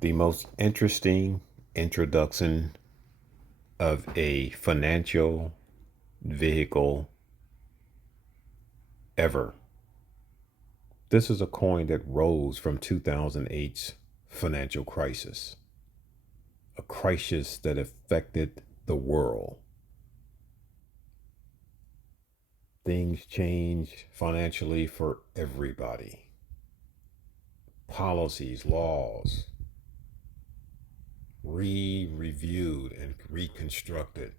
The most interesting introduction of a financial vehicle ever. This is a coin that rose from 2008's financial crisis, a crisis that affected the world. Things changed financially for everybody. Policies, laws, reviewed and reconstructed.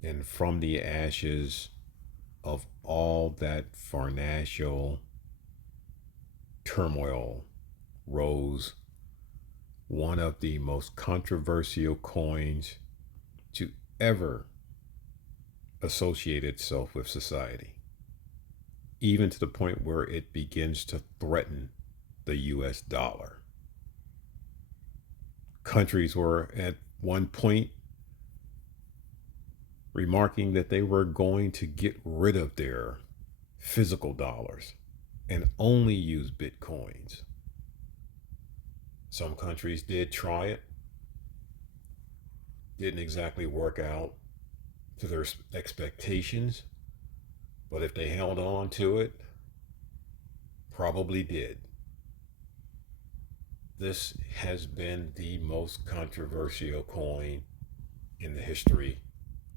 And from the ashes of all that financial turmoil rose one of the most controversial coins to ever associate itself with society, even to the point where it begins to threaten the US dollar. Countries were at one point remarking that they were going to get rid of their physical dollars and only use bitcoins. Some countries did try it, didn't exactly work out to their expectations, but if they held on to it, probably did. This has been the most controversial coin in the history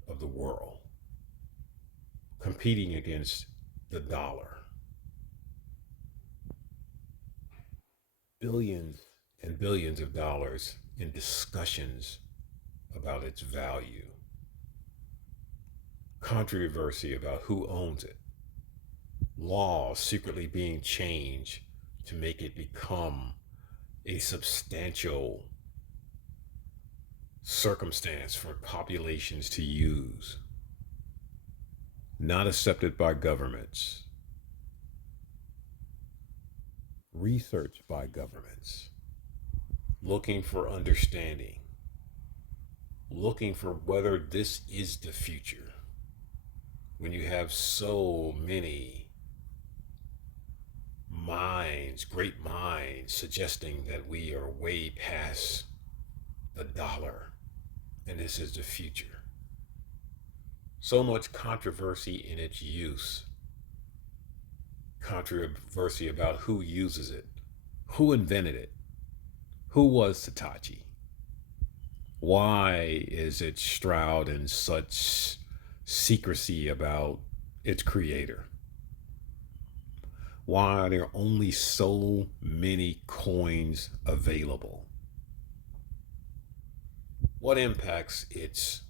of the world, competing against the dollar. Billions and billions of dollars in discussions about its value, controversy about who owns it, laws secretly being changed to make it become a substantial circumstance for populations to use, not accepted by governments, researched by governments, looking for understanding, looking for whether this is the future. When you have so many minds, great minds, suggesting that we are way past the dollar and this is the future. So much controversy in its use, controversy about who uses it, who invented it, who was Satoshi, why is it shrouded in such secrecy about its creator? Why are there only so many coins available? What impacts its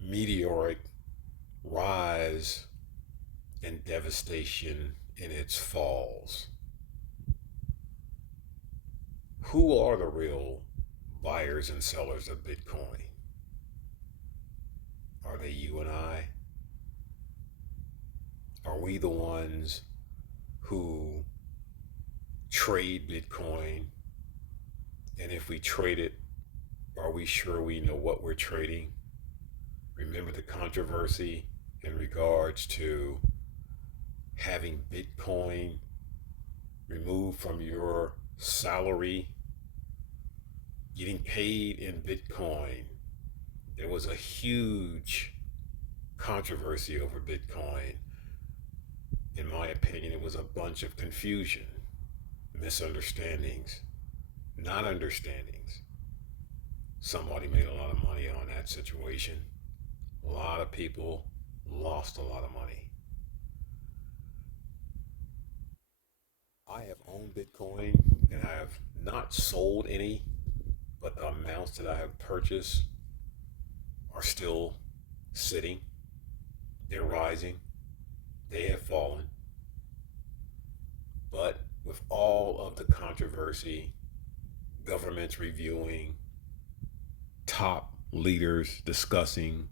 meteoric rise and devastation in its falls? Who are the real buyers and sellers of Bitcoin? Are they you and I? Are we the ones who trade Bitcoin? And if we trade it, are we sure we know what we're trading? Remember the controversy in regards to having Bitcoin removed from your salary, getting paid in Bitcoin. There was a huge controversy over Bitcoin. In my opinion, it was a bunch of confusion, misunderstandings, not understandings. Somebody made a lot of money on that situation. A lot of people lost a lot of money. I have owned Bitcoin and I have not sold any, but the amounts that I have purchased are still sitting. They're rising. They have fallen. But with all of the controversy, governments reviewing, top leaders discussing,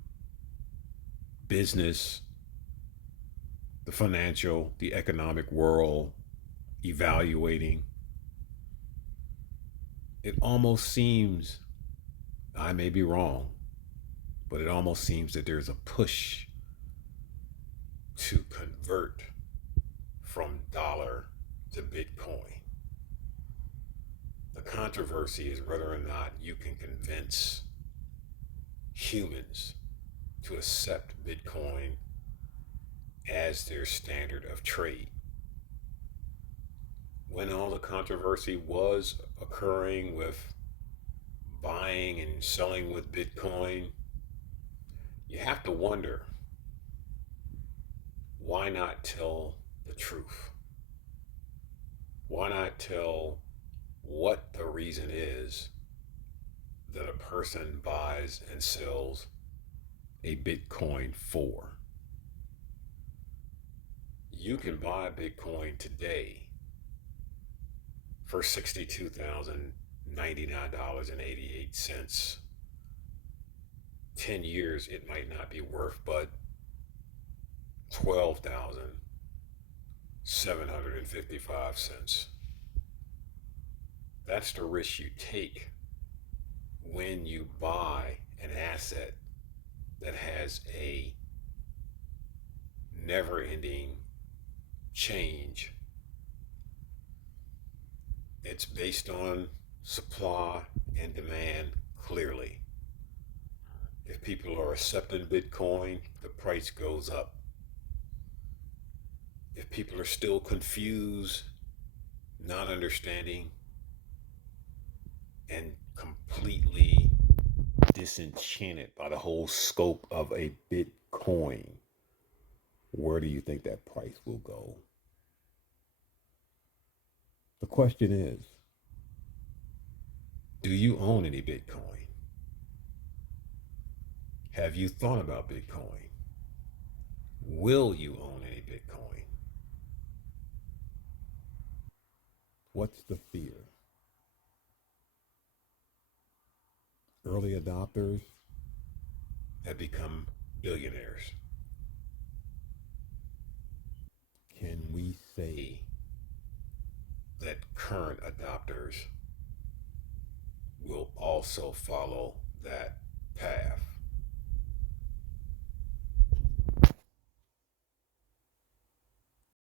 business, the financial, the economic world evaluating, it almost seems, I may be wrong, but it almost seems that there's a push to convert from dollar to Bitcoin. The controversy is whether or not you can convince humans to accept Bitcoin as their standard of trade. When all the controversy was occurring with buying and selling with Bitcoin, you have to wonder, why not tell the truth? Why not tell what the reason is that a person buys and sells a Bitcoin for? You can buy Bitcoin today for $62,099.88. 10 years, it might not be worth but $12,755. That's the risk you take when you buy an asset that has a never ending change. It's based on supply and demand clearly. If people are accepting Bitcoin, the price goes up. If people are still confused, not understanding, and completely disenchanted by the whole scope of a Bitcoin, where do you think that price will go? The question is, do you own any Bitcoin? Have you thought about Bitcoin? Will you own any Bitcoin? What's the fear? Early adopters have become billionaires. Can we say that current adopters will also follow that path?